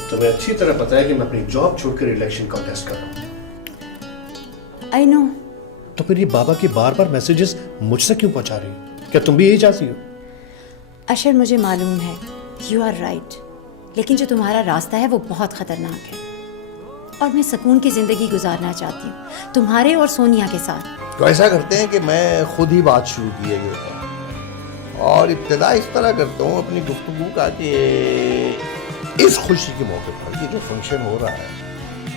तुम्हें अच्छी तरह पता है कि मैं अपनी जॉब छोड़कर इलेक्शन कॉन्टेस्ट कर रहा हूँ। I know. तो फिर ये बाबा के बार बार मैसेजेस मुझसे क्यों पहुंचा रही हो? क्या तुम भी यही चाहती हो? अशर, मुझे मालूम है, यू आर राइट, लेकिन जो तुम्हारा रास्ता है वो बहुत खतरनाक है और मैं सुकून की जिंदगी गुजारना चाहती हूँ तुम्हारे और सोनिया के साथ। तो ऐसा करते हैं कि मैं खुद ही बात शुरू किए करता हूँ और इब्तिदा इस तरह करता हूँ अपनी गुफ्तगू का कि इस खुशी के मौके पर ये जो फंक्शन हो रहा है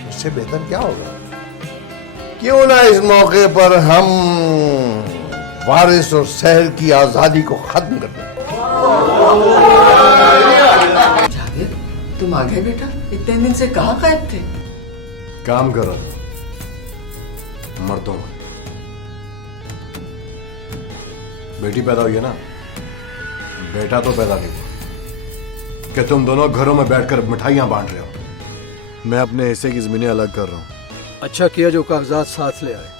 उससे बेहतर क्या होगा, क्यों ना इस मौके पर हम वारिस और शहर की आजादी को खत्म कर दें। जावेद, तुम आ गए बेटा? इतने दिन से कहाँ गायब थे? काम कर रहा था, मरता हूँ। बेटी पैदा हुई है ना, बेटा तो पैदा नहीं हुआ कि तुम दोनों घरों में बैठकर मिठाइयां बांट रहे हो। मैं अपने हिस्से की जमीनें अलग कर रहा हूँ। अच्छा किया जो कागजात साथ ले आए,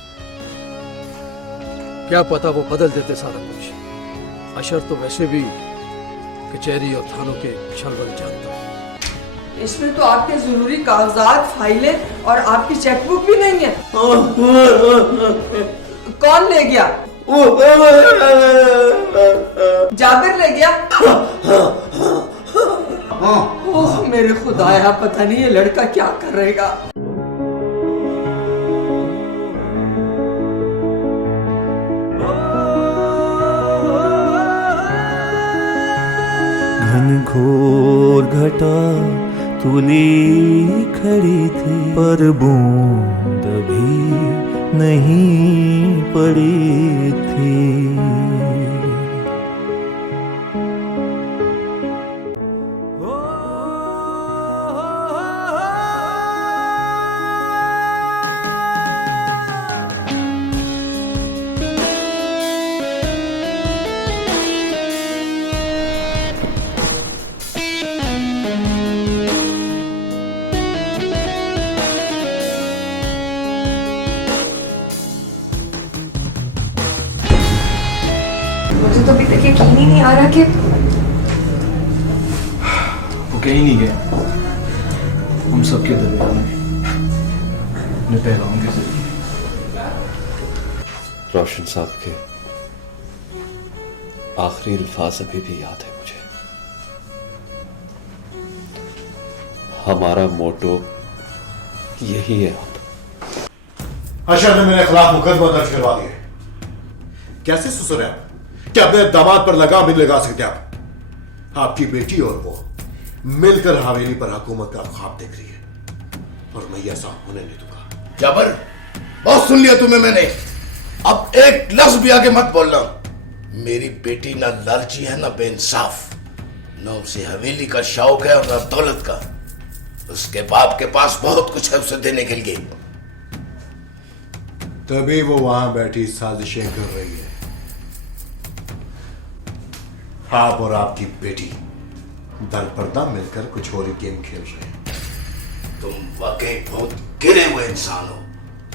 क्या पता वो बदल देते सारा कुछ। अशर तो वैसे भी कचहरी और थानों के छलबल जानता है। इसमें तो आपके जरूरी कागजात, फाइलें और आपकी चेकबुक भी नहीं है। कौन ले गया? जाबिर ले गया? ओह मेरे खुदाया, पता नहीं ये लड़का क्या करेगा। घनघोर घटा तुली खड़ी थी, पर बूंद भी नहीं पड़ी थी। मुझे तो अभी तक यकीन ही नहीं आ रहा कि वो कहीं नहीं गए, हम सबके दरमियान में पहलवान के जरिए। रोशन साहब के आखिरी अल्फाज अभी भी याद है मुझे। हमारा मोटो यही है अब। अशर ने मेरे खिलाफ मुकदमा दर्ज करवा दिया। कैसे ससुर है आप? क्या अपने दामाद पर लगाम भी लगा सकते आप? आपकी बेटी और वो मिलकर हवेली पर हुकूमत का ख्वाब देख रही है और मैं ऐसा होने नहीं दूंगा। जाबर, बहुत सुन लिया तुम्हें मैंने, अब एक लफ्ज भी आगे मत बोलना। मेरी बेटी ना लालची है ना बेइंसाफ, ना उसे हवेली का शौक है और ना दौलत का। उसके बाप के पास बहुत कुछ है उसे देने के लिए। तभी वो वहां बैठी साजिशें कर रही है। आप और आपकी बेटी दरपर्दा मिलकर कुछ और ही गेम खेल रहे हैं। तुम वाकई बहुत गिरे हुए इंसान हो।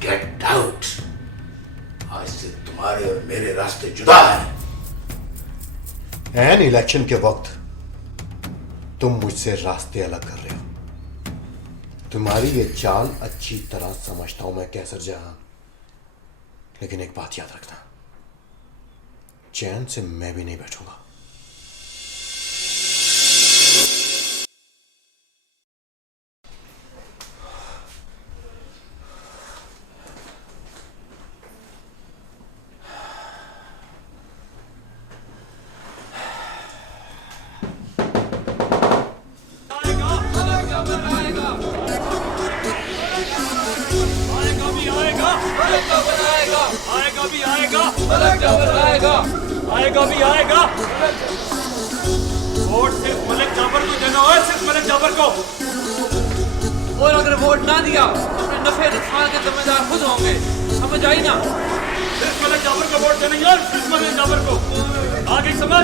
Get out. आज से तुम्हारे और मेरे रास्ते जुदा हैं। एन इलेक्शन के वक्त तुम मुझसे रास्ते अलग कर रहे हो। तुम्हारी ये चाल अच्छी तरह समझता हूं मैं कैसर जहां, लेकिन एक बात याद रखना, चैन से मैं भी नहीं बैठूंगा। आएगा भी आएगा। वोट सिर्फ मलिक जाफर को देना है, सिर्फ मलिक जाफर को। और अगर वोट ना दिया तो अपने नफे नुकसान के जिम्मेदार खुद होंगे, समझ आई ना? सिर्फ मलिक जाफर को वोट देना है, सिर्फ मलिक जाफर को। आगे समझ।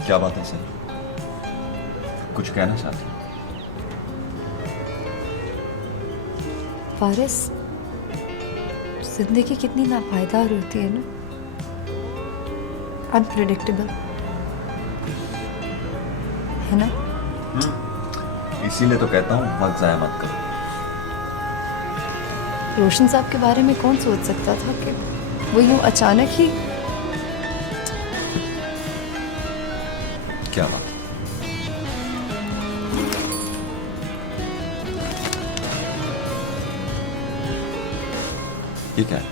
चलो क्या बात है सर? कुछ कहना चाहते हैं? फारिस, जिंदगी कितनी नापायदार होती है ना, अनप्रेडिक्टेबल, है ना? इसीलिए तो कहता हूँ वक्त जाया मत करो। रोशन साहब के बारे में कौन सोच सकता था कि वो यूं अचानक ही। क्या बात? ये क्या है?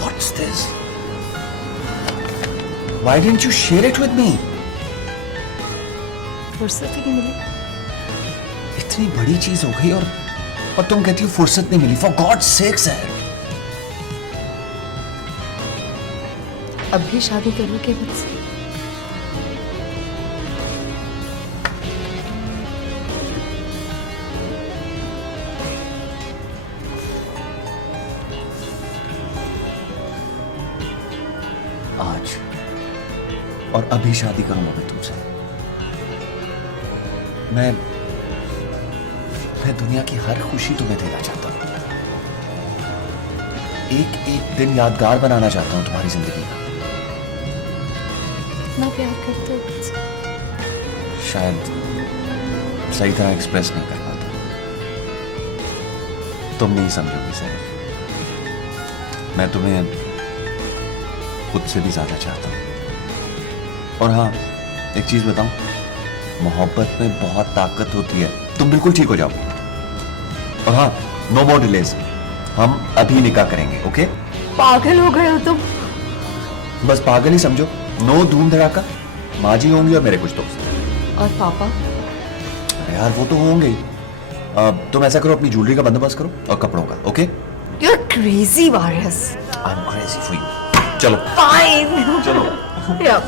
What's this? Why didn't you share it with me? फुर्सत ही नहीं मिली। इतनी बड़ी चीज हो गई और तुम कहती हो फुर्सत नहीं मिली। For God's sake, sir. अब भी शादी करोगे मुझसे? आज और अभी शादी करूंगा मैं तुमसे। मैं दुनिया की हर खुशी तुम्हें देना चाहता हूं। एक एक दिन यादगार बनाना चाहता हूं तुम्हारी जिंदगी का। इतना प्यार करते हो मुझसे? शायद सही तरह एक्सप्रेस नहीं कर पाता। तुम नहीं समझोगी सर। मैं तुम्हें खुद से भी ज्यादा चाहता हूं। और हाँ, एक चीज बताऊं, मोहब्बत में बहुत ताकत होती है। तुम बिल्कुल ठीक हो जाओ। और हाँ, नो मोर डिलेज। हम अभी निकाह करेंगे, ओके? पागल हो गए हो तुम। बस पागल ही समझो। नो धूम धड़ाका। माँ जी होंगी और मेरे कुछ दोस्त। और पापा? अरे यार, वो तो होंगे ही। तुम ऐसा करो, अपनी ज्वेलरी का बंदोबस्त करो और कपड़ों का, okay? You're crazy, Varis. I'm crazy for you. चलो। Fine. चलो। Yeah.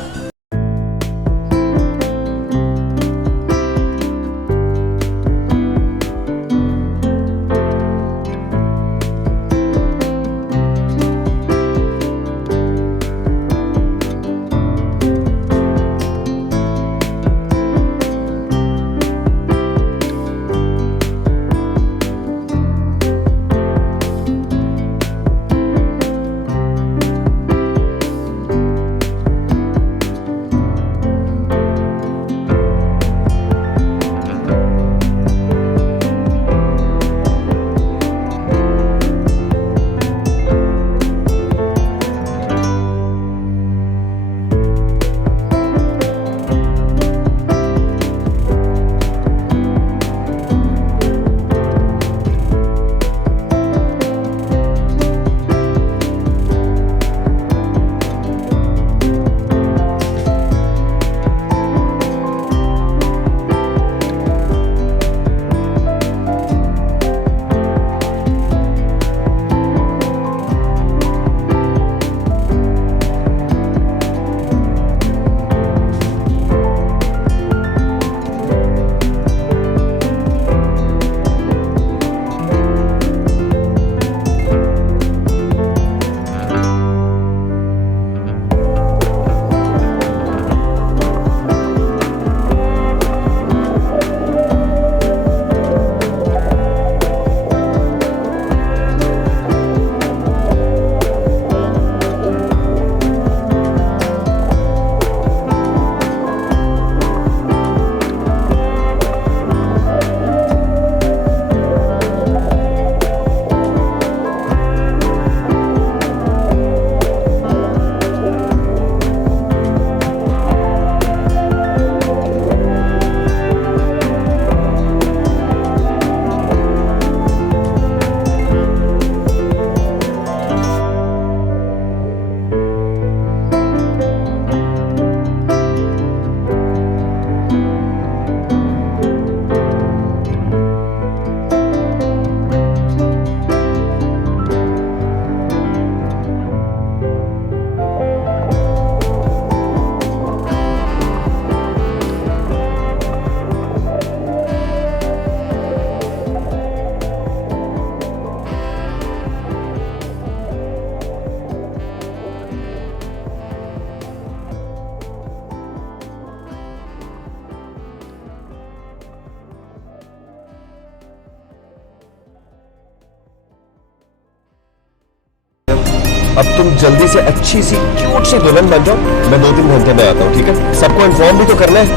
अब तुम जल्दी से अच्छी सी क्यूट सी दुल्हन बन जाओ, मैं 2-3 घंटे में आता हूँ, ठीक है? सबको इन्फॉर्म भी तो करना है।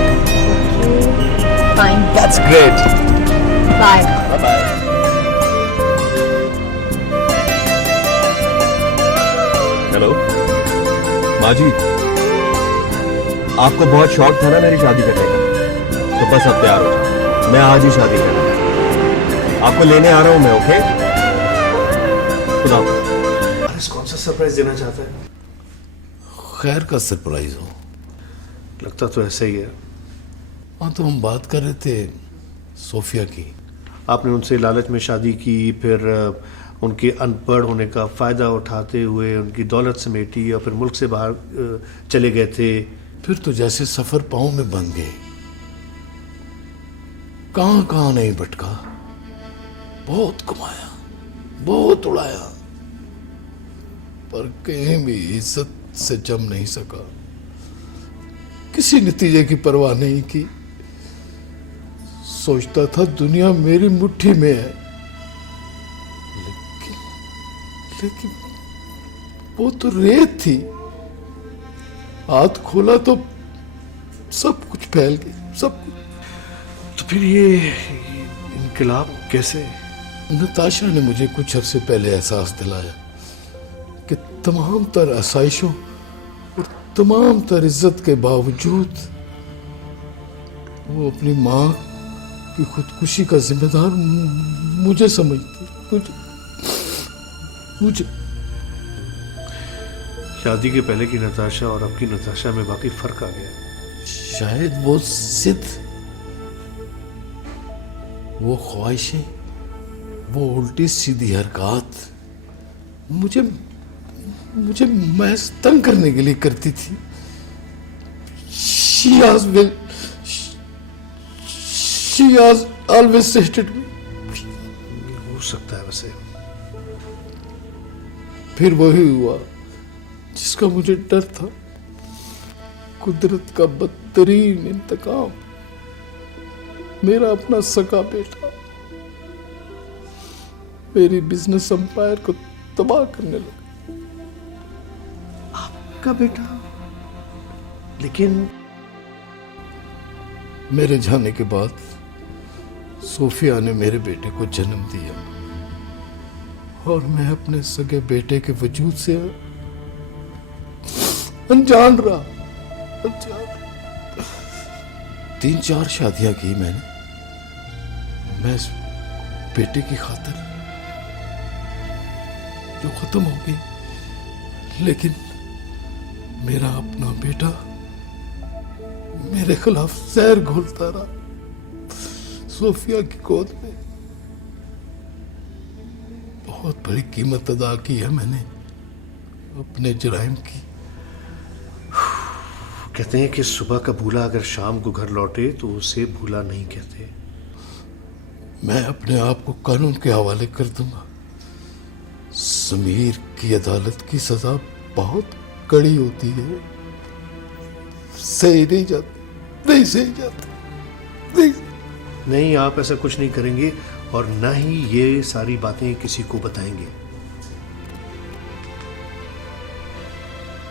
Fine, that's great, bye bye. Hello माजी, आपको बहुत शौक था ना मेरी शादी करने का, तो बस अब तैयार हो जाओ, मैं आज ही शादी करना, आपको लेने आ रहा हूं मैं, ओके? खुदा अरे कौन सा सरप्राइज देना चाहता है? खैर का सरप्राइज हो। लगता तो ऐसा ही है। हाँ, तो हम बात कर रहे थे सोफिया की। आपने उनसे लालच में शादी की, फिर उनके अनपढ़ होने का फ़ायदा उठाते हुए उनकी दौलत समेटी और फिर मुल्क से बाहर चले गए थे। फिर तो जैसे सफर पाँव में बन गए, कहाँ कहाँ नहीं भटका, बहुत कमाया, बहुत उड़ाया, पर कहीं भी इज्जत से जम नहीं सका, किसी नतीजे की परवाह नहीं की। सोचता था दुनिया मेरी मुट्ठी में है, लेकिन वो तो रेत थी, हाथ खोला तो सब कुछ फैल गया, सब कुछ। तो फिर ये इनकलाब कैसे? नताशा ने मुझे कुछ अरसे पहले एहसास दिलाया कि तमाम तर आसाइशों और तमाम तर इज्जत के बावजूद वो अपनी माँ की खुदकुशी का जिम्मेदार मुझे समझती, मुझे। शादी के पहले की नताशा और अब की नताशा में बाकी फर्क आ गया। शायद वो जिद, वो ख्वाहिशें, वो उल्टी सीधी हरकत मुझे महज तंग करने के लिए करती थी। She has always hated me. हो सकता है वैसे। फिर वही हुआ जिसका मुझे डर था, कुदरत का बदतरीन इंतकाम। मेरा अपना सगा बेटा मेरी बिजनेस एम्पायर को तबाह करने लगा। आपका बेटा? लेकिन मेरे जाने के बाद सोफिया ने मेरे बेटे को जन्म दिया और मैं अपने सगे बेटे के वजूद से अनजान रहा। 3-4 शादियां की मैंने, मैं इस बेटे की खातिर जो खत्म हो गई, लेकिन मेरा अपना बेटा मेरे खिलाफ जहर घोलता रहा। सोफिया की गोद में बहुत बड़ी कीमत अदा की है मैंने अपने जुराइम की। कहते हैं कि सुबह का भूला अगर शाम को घर लौटे तो उसे भूला नहीं कहते। मैं अपने आप को कानून के हवाले कर दूंगा। समीर की अदालत की सजा बहुत कड़ी होती है, सही नहीं जाती, नहीं सही जाती, नहीं आप ऐसा कुछ नहीं करेंगे और ना ही ये सारी बातें किसी को बताएंगे।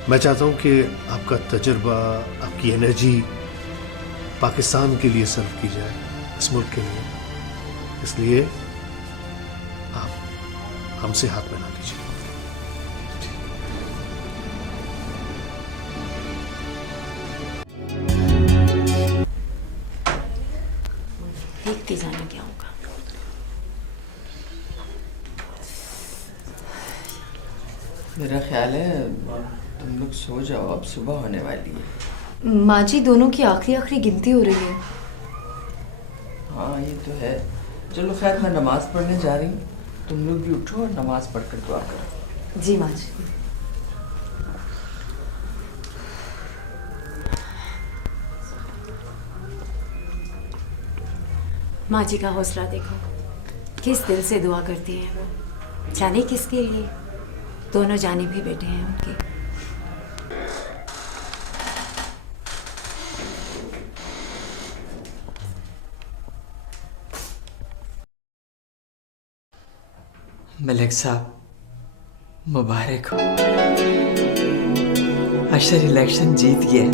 मैं चाहता हूं कि आपका तजुर्बा, आपकी एनर्जी पाकिस्तान के लिए सर्व की जाए, इस मुल्क के लिए। इसलिए आप हमसे हाथ मिला लीजिए। देखते जाना क्या होगा। मेरा ख्याल है तुम लोग सो जाओ, अब सुबह होने वाली है। माँ जी, दोनों की आखिरी गिनती हो रही है। हाँ ये तो है। चलो खैर, मैं नमाज पढ़ने जा रही हूँ, तुम लोग भी उठो और नमाज पढ़कर दुआ करो। जी माँ जी। माँ जी का हौसला देखो, किस दिल से दुआ करती हैं वो, जाने किसके लिए। दोनों जाने भी बेटे हैं उनके। मलिक साहब, मुबारक हो, अशर इलेक्शन जीत गया।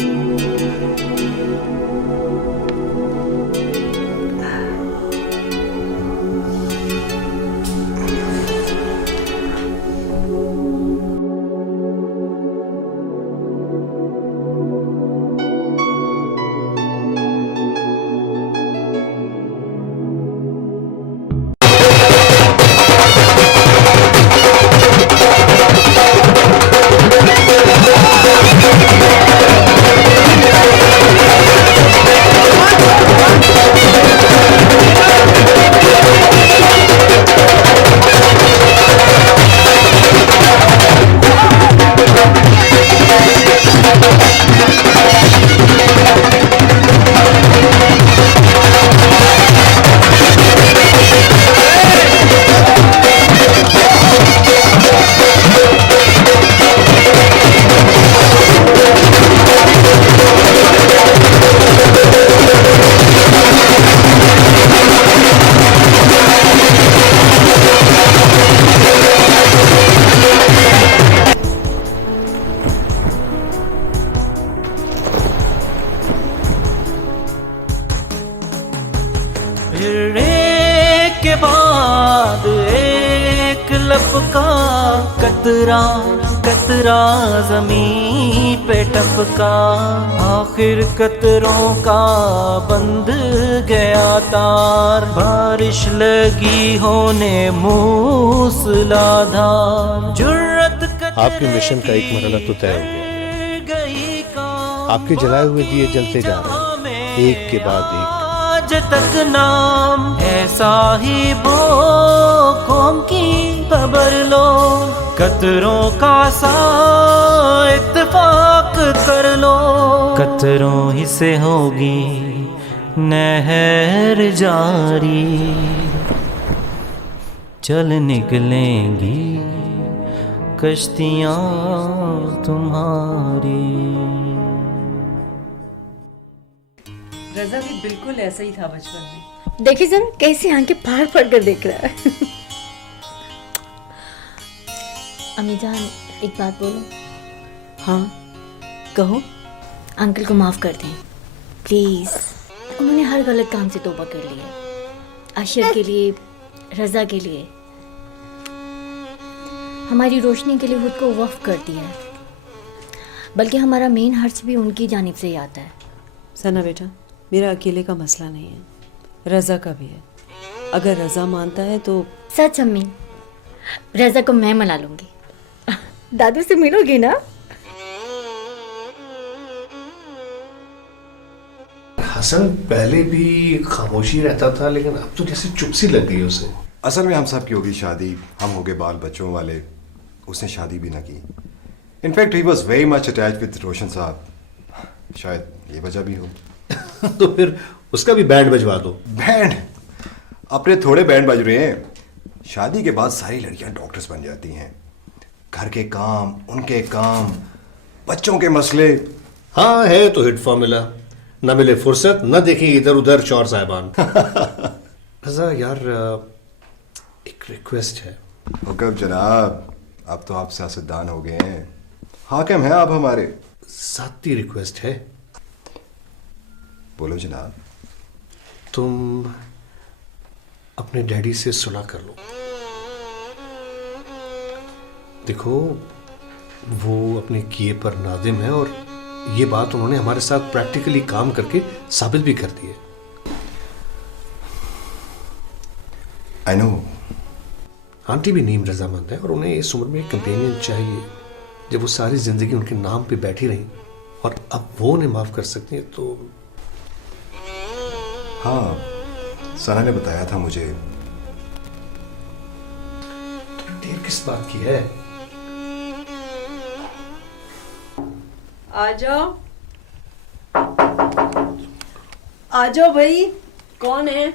के बाद एक लपका कतरा कतरा जमीन पे टपका, आखिर कतरों का बंद गया तार, बारिश लगी होने मूसलाधार, जुर्रत आपके मिशन का एक मरहला तो तय हो गया। आपके जलाए हुए दिए जलते जा रहे हैं, एक के बाद एक। आज तक नाम ऐसा ही बो कौम की खबर लो, कतरों का सा इत्तेफाक कर लो, कतरों ही से होगी नहर जारी, चल निकलेंगी कश्तियाँ तुम्हारी। रजा भी बिल्कुल ऐसा ही था बचपन में। देखिए जरा कैसी आंखें फाड़ फाड़ कर देख रहा है। अम्मी जान एक बात बोलो। हाँ कहो। अंकल को माफ कर दें प्लीज, उन्होंने हर गलत काम से तौबा कर लिया, अशर के लिए, रजा के लिए, हमारी रोशनी के लिए खुद को वक्फ कर दिया है, बल्कि हमारा मेन हर्ज भी उनकी जानिब से ही आता है। सना बेटा, मेरा अकेले का मसला नहीं है, रजा का भी है। अगर रजा मानता है तो। सच अम्मी, रजा को मैं मना लूंगी। दादू से मिलोगी ना? हसन पहले भी खामोशी रहता था, लेकिन अब तो जैसे चुप सी लग गई उसे। असल में हम सब की होगी शादी, हम हो गए बाल बच्चों वाले, उसने शादी भी ना की। In fact he was very much attach with Roshan साहब, शायद ये वजह भी हो। तो फिर उसका भी बैंड बजवा दो। बैंड? अपने थोड़े बैंड बज रहे हैं। शादी के बाद सारी लड़कियां डॉक्टर्स बन जाती हैं, घर के काम, उनके काम, बच्चों के मसले। हाँ है तो हिट फॉर्मूला, न मिले फुर्सत न देखें इधर उधर चौर साहिबान। रजा यार एक रिक्वेस्ट है। हुक्म जनाब, अब तो आप सियासतदान हो गए हैं, हाकिम हैं आप हमारे। साथी रिक्वेस्ट है। बोलो जनाब। तुम अपने डैडी से सुलह कर लो। देखो वो अपने किए पर नादिम है, और ये बात उन्होंने हमारे साथ प्रैक्टिकली काम करके साबित भी कर दी है। I know. आंटी भी नीम रजामंद है, और उन्हें इस उम्र में एक कंपेनियन चाहिए। जब वो सारी जिंदगी उनके नाम पे बैठी रही और अब वो उन्हें माफ कर सकती है तो। हाँ, सना ने बताया था मुझे। तो देर किस बात की है? आ जाओ, आ जाओ भाई। कौन है?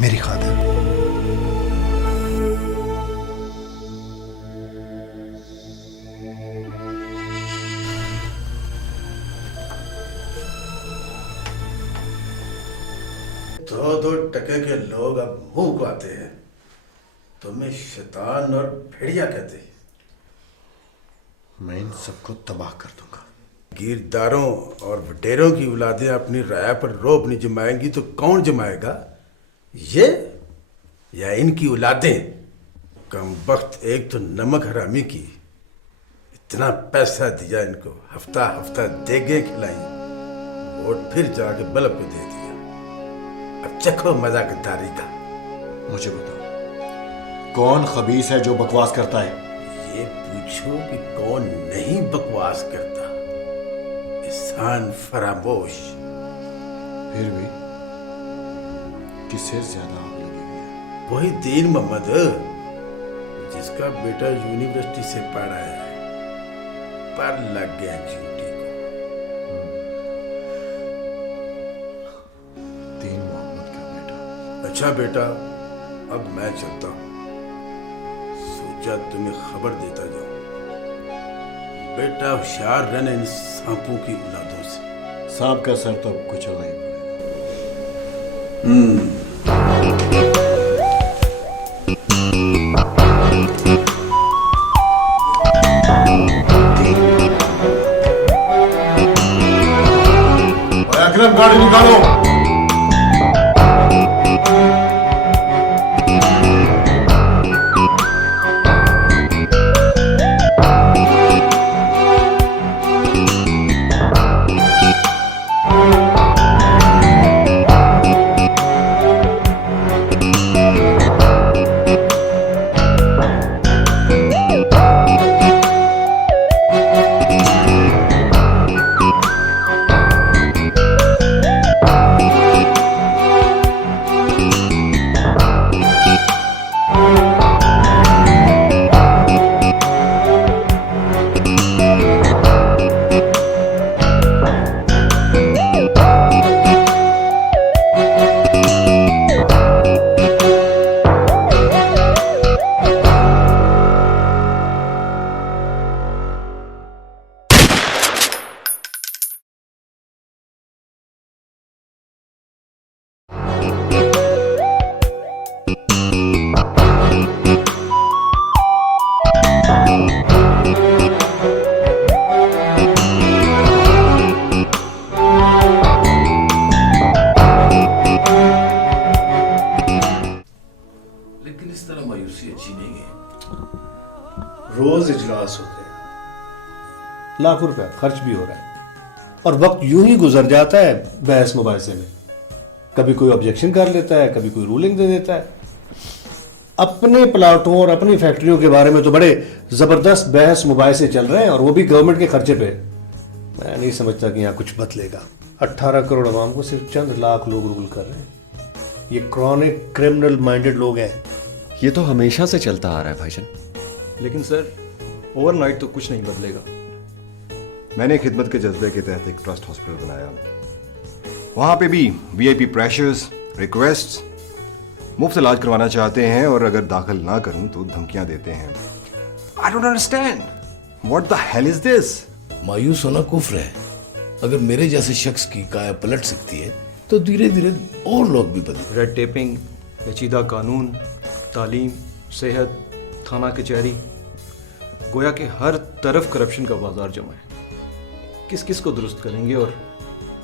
मेरी खातिर। दो दो टके के लोग अब मुंह को आते हैं, तुम्हें शैतान और भेड़िया कहते हैं। मैं इन सबको तबाह कर दूंगा। गिरदारों और वटेरों की औलादें अपनी राय पर रोब नहीं जमाएंगी तो कौन जमाएगा? ये या इनकी औलादें? कम वक्त एक तो नमक हरामी की, इतना पैसा दिया इनको, हफ्ता हफ्ता देगे खिलाई, वोट फिर जाके बल्ब को दे दिया। अब चखो मजा गद्दारी का। मुझे बताओ, कौन खबीस है जो बकवास करता है? ये पूछो कि कौन नहीं बकवास करता। इंसान फरामोश। फिर भी किससे ज्यादा आग लगी हुई है? वही दीन मोहम्मद जिसका बेटा यूनिवर्सिटी से पढ़ा है, पर लग गया ड्यूटी को। दीन मोहम्मद का बेटा? अच्छा बेटा, अब मैं चलता हूं। सोचा तुम्हें खबर देता जाऊं। बेटा होशियार रहने इन सांपों की औलादों से। सांप का सर तो कुछ होगा ही पड़ेगा। अकरम, गाड़ी निकालो। रोज इजलास होते हैं, लाखों रुपया खर्च भी हो रहा है और वक्त यूं ही गुजर जाता है बहस मुबाहिसे में। कभी कोई ऑब्जेक्शन कर लेता है, कभी कोई रूलिंग दे देता है। अपने प्लाटों और अपनी फैक्ट्रियों के बारे में तो बड़े जबरदस्त बहस मुबाहिसे चल रहे हैं और वो भी गवर्नमेंट के खर्चे पे। मैं नहीं समझता कि यहाँ कुछ बदलेगा। 18 करोड़ अवाम को सिर्फ चंद लाख लोग रूल कर रहे हैं। ये क्रॉनिक क्रिमिनल माइंडेड लोग हैं। ये तो हमेशा से चलता आ रहा है भाईजान। लेकिन सर, ओवरनाइट तो कुछ नहीं बदलेगा। मैंने खिदमत के जज्बे के तहत एक ट्रस्ट हॉस्पिटल बनाया। वहां पे भी वीआईपी प्रेशर्स, रिक्वेस्ट्स, मुफ्त इलाज करवाना चाहते हैं और अगर दाखिल ना करूं तो धमकियां देते हैं। I don't understand, what the hell is this? मायूस होना कुफ्र है। अगर मेरे जैसे शख्स की काया पलट सकती है तो धीरे धीरे और लोग भी बदले। रेड टेपिंग, पेचीदा कानून, तालीम, सेहत, थाना कचहरी, गोया कि हर तरफ करप्शन का बाजार जमा है। किस किस को दुरुस्त करेंगे और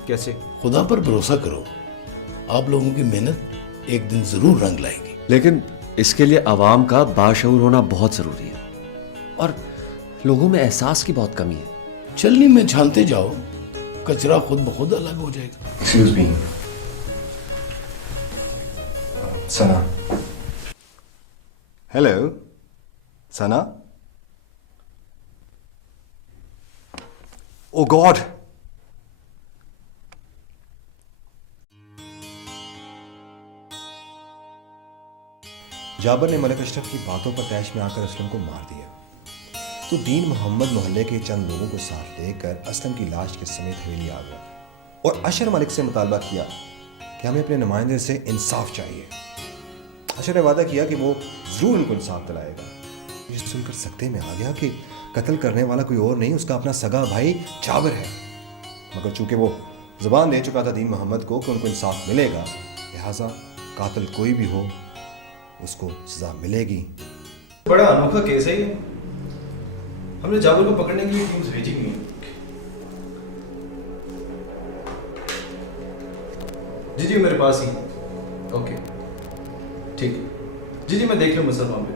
कैसे? खुदा पर भरोसा करो, आप लोगों की मेहनत एक दिन जरूर रंग लाएगी। लेकिन इसके लिए आवाम का बाशऊर होना बहुत जरूरी है और लोगों में एहसास की बहुत कमी है। चलनी में छानते जाओ, कचरा खुद ब खुद अलग हो जाएगा। एक्सक्यूज मी, सना। हेलो सना। ओ गॉड, जाबर ने मलिक अशरफ की बातों पर तैश में आकर असलम को मार दिया तो दीन मोहम्मद मोहल्ले के चंद लोगों को साथ लेकर असलम की लाश के समेत हवेली आ गया और अशर मलिक से मुतालबा किया कि हमें अपने नुमाइंदे से इंसाफ चाहिए। अशर ने वादा किया कि वो जरूर उनको इंसाफ दिलाएगा। ये सुनकर सकते में आ गया कि कत्ल करने वाला कोई और नहीं, उसका अपना सगा भाई जाबिर है। मगर चूंकि वो जुबान दे चुका था दीन मोहम्मद को कि उनको इंसाफ मिलेगा, लिहाजा कातिल कोई भी हो उसको सजा मिलेगी। बड़ा अनोखा केस है ये। हमने जाबिर को पकड़ने के लिए टीम्स भेजी हुई हैं। जी जी मेरे पास ही। ओके ठीक है जी जी, मैं देख लूँ मुसलमान पे।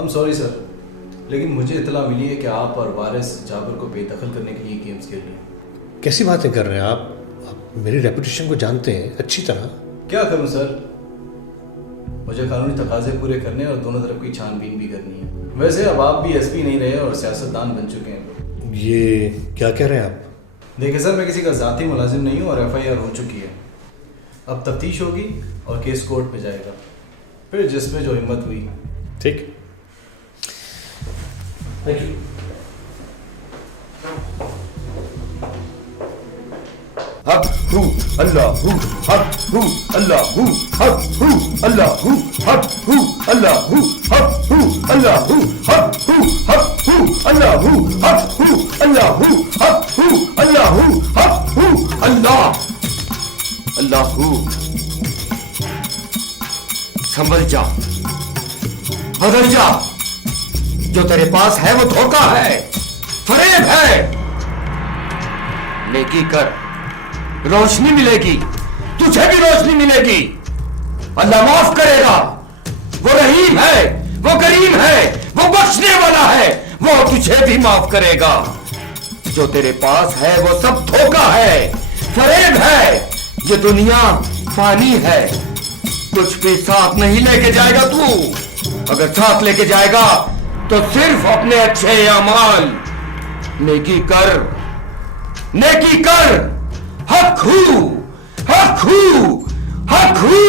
I'm sorry सर, लेकिन मुझे इतला मिली है कि आप और वारिस जाबिर को बेदखल करने के लिए गेम्स खेल रहे हैं। कैसी बातें कर रहे हैं आप मेरी रेपुटेशन को जानते हैं अच्छी तरह। क्या करूं सर, मुझे कानूनी तकाजे पूरे करने और दोनों तरफ की छानबीन भी करनी है। वैसे अब आप भी एसपी नहीं रहे और सियासतदान बन चुके हैं। ये क्या कह रहे हैं आप? देखिए सर, मैं किसी का ज़ाती मुलाजिम नहीं हूँ और FIR हो चुकी है। अब तफ्तीश होगी और केस कोर्ट पे जाएगा, फिर जिसमें जो हिम्मत हुई। ठीक, थैंक यू। हक हू अल्लाह हू, हक हू अल्लाह हू, हक हू अल्लाह हू, हक हू अल्लाह हू, हक हू अल्लाह हू, हक हू, हक हू अल्लाह हू, हक हू अल्लाह हू, हक हू अल्लाह हू, हक हू अल्लाह अल्लाह हू। संभल जा, बदल जा। जो तेरे पास है वो धोखा है, फरेब है। नेकी कर, रोशनी मिलेगी, तुझे भी रोशनी मिलेगी। अल्लाह माफ करेगा। वो रहीम है, वो करीम है, वो बख्शने वाला है, वो तुझे भी माफ करेगा। जो तेरे पास है वो सब धोखा है, फरेब है। ये दुनिया फानी है, कुछ भी साथ नहीं लेके जाएगा तू। अगर साथ लेके जाएगा तो सिर्फ अपने अच्छे अमाल। नेकी कर, नेकी कर। हक हू, हक हू, हक हू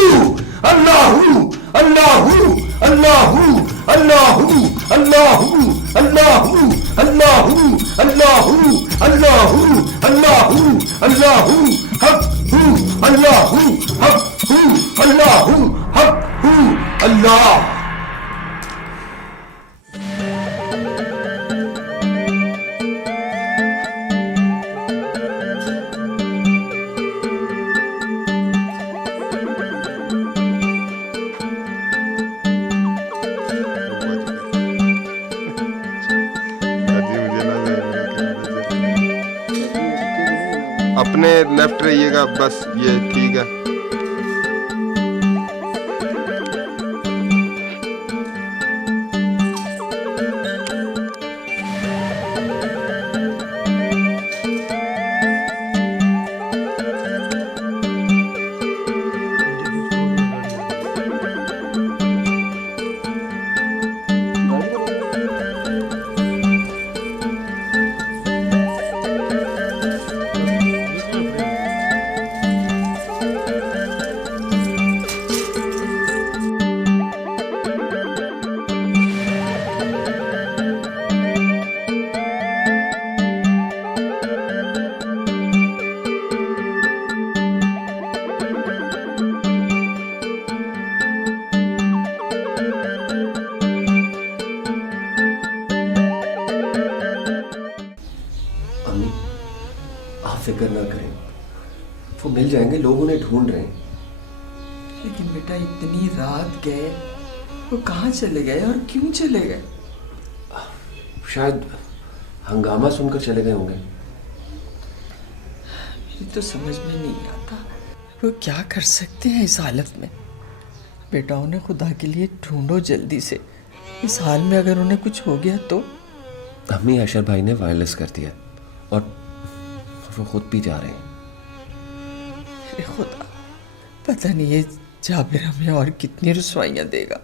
अल्लाहू, अल्लाहू, अल्लाहू, अल्लाहू, अल्लाहू, अल्लाहू, अल्लाहू, अल्लाहू, अल्लाहू, अल्लाहू, अल्लाहू, हक हू अल्लाहू, हक हू अल्लाहू, हक हू अल्लाह। अपने लेफ्ट रहिएगा, बस ये ठीक है। फिक्र ना करें, वो मिल जाएंगे, लोग उन्हें ढूंढ रहे हैं। लेकिन बेटा इतनी रात गए, वो कहाँ चले गए और क्यों चले गए? शायद हंगामा सुनकर चले गए होंगे। मुझे तो समझ में नहीं आता वो क्या कर सकते हैं इस हालत में। बेटा उन्हें खुदा के लिए ढूंढो जल्दी से, इस हाल में अगर उन्हें कुछ हो गया तो। अम्मी अशर भाई ने वायरलेस कर दिया और वो खुद भी जा रहे हैं। अरे खुदा, पता नहीं ये जाबिर हमें और कितनी रुसवाइयां देगा।